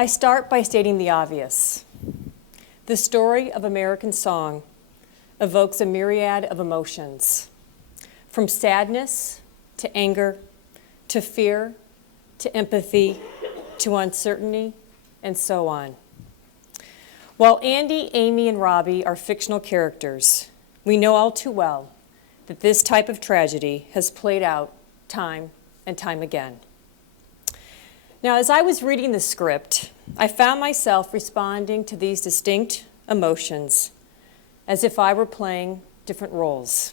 I start by stating the obvious. The story of American song evokes a myriad of emotions, from sadness to anger, to fear, to empathy, to uncertainty, and so on. While Andy, Amy, and Robbie are fictional characters, we know all too well that this type of tragedy has played out time and time again. Now, as I was reading the script, I found myself responding to these distinct emotions as if I were playing different roles,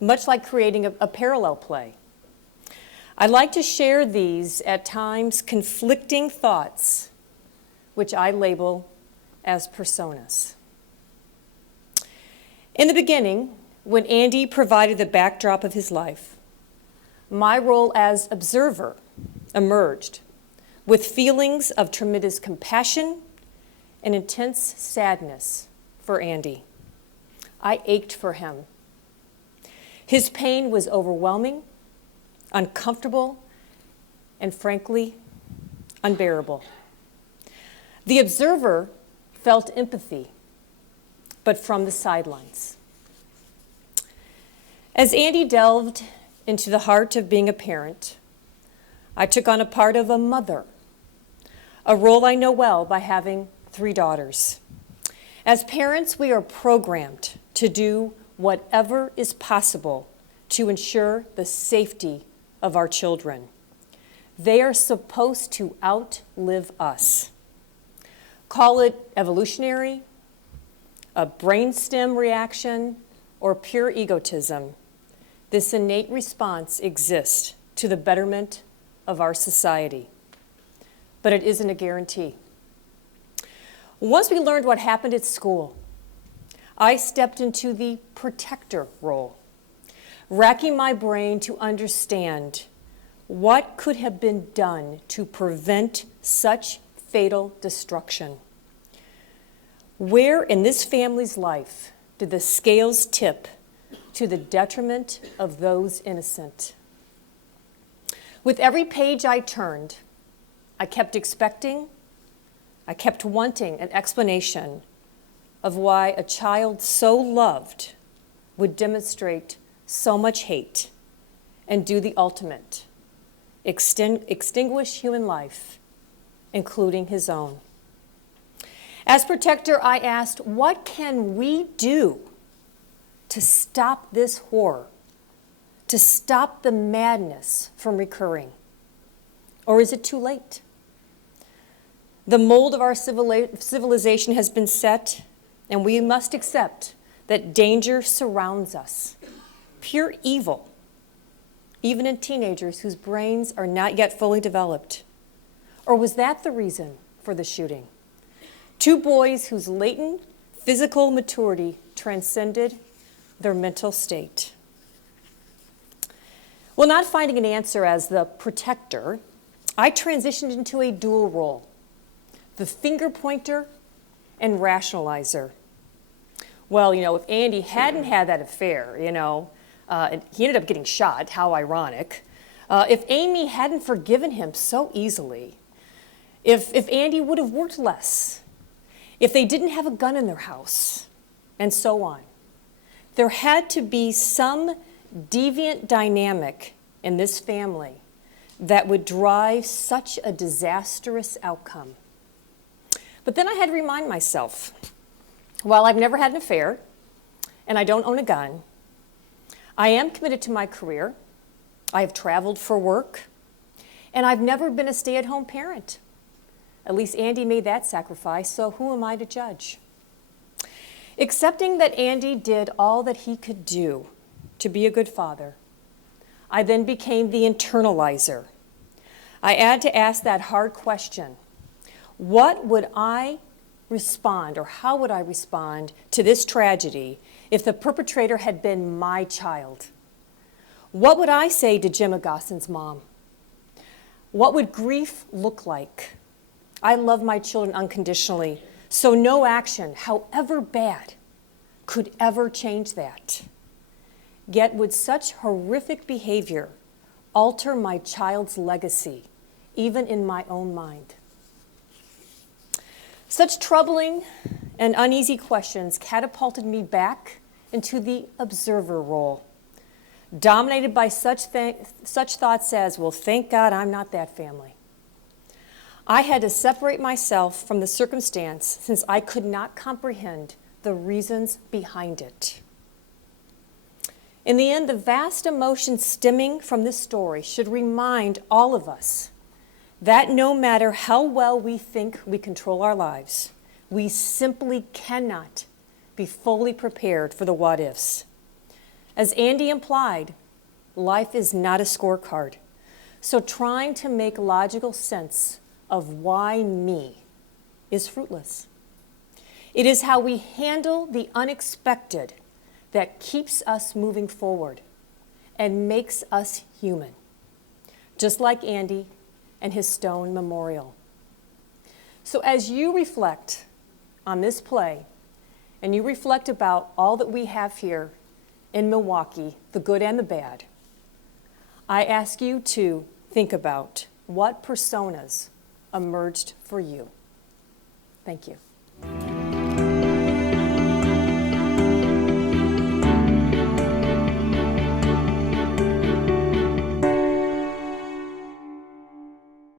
much like creating a parallel play. I'd like to share these at times conflicting thoughts, which I label as personas. In the beginning, when Andy provided the backdrop of his life, my role as observer emerged with feelings of tremendous compassion and intense sadness for Andy. I ached for him. His pain was overwhelming, uncomfortable, and frankly, unbearable. The observer felt empathy, but from the sidelines. As Andy delved into the heart of being a parent, I took on a part of a mother, a role I know well by having 3 daughters. As parents, we are programmed to do whatever is possible to ensure the safety of our children. They are supposed to outlive us. Call it evolutionary, a brainstem reaction, or pure egotism. This innate response exists to the betterment of our society, but it isn't a guarantee. Once we learned what happened at school, I stepped into the protector role, racking my brain to understand what could have been done to prevent such fatal destruction. Where in this family's life did the scales tip to the detriment of those innocent? With every page I turned, I kept expecting, I kept wanting an explanation of why a child so loved would demonstrate so much hate and do the ultimate, extinguish human life, including his own. As protector, I asked, what can we do to stop this horror, to stop the madness from recurring? Or is it too late? The mold of our civilization has been set, and we must accept that danger surrounds us. Pure evil, even in teenagers whose brains are not yet fully developed. Or was that the reason for the shooting? 2 boys whose latent physical maturity transcended their mental state. Well, not finding an answer as the protector, I transitioned into a dual role, the finger pointer and rationalizer. Well, if Andy hadn't had that affair, and he ended up getting shot, how ironic. If Amy hadn't forgiven him so easily, if Andy would have worked less, if they didn't have a gun in their house, and so on. There had to be some deviant dynamic in this family that would drive such a disastrous outcome. But then I had to remind myself, while I've never had an affair and I don't own a gun, I am committed to my career. I have traveled for work, and I've never been a stay-at-home parent. At least Andy made that sacrifice, so who am I to judge? Accepting that Andy did all that he could do to be a good father, I then became the internalizer. I had to ask that hard question. What would I respond, or how would I respond to this tragedy if the perpetrator had been my child? What would I say to Jim Agosson's mom? What would grief look like? I love my children unconditionally, so no action, however bad, could ever change that. Yet would such horrific behavior alter my child's legacy, even in my own mind? Such troubling and uneasy questions catapulted me back into the observer role, dominated by such thoughts as, well, thank God I'm not that family. I had to separate myself from the circumstance since I could not comprehend the reasons behind it. In the end, the vast emotion stemming from this story should remind all of us that no matter how well we think we control our lives, we simply cannot be fully prepared for the what-ifs. As Andy implied, life is not a scorecard, so trying to make logical sense of why me is fruitless. It is how we handle the unexpected that keeps us moving forward and makes us human, just like Andy and his stone memorial. So as you reflect on this play, and you reflect about all that we have here in Milwaukee, the good and the bad, I ask you to think about what personas emerged for you. Thank you.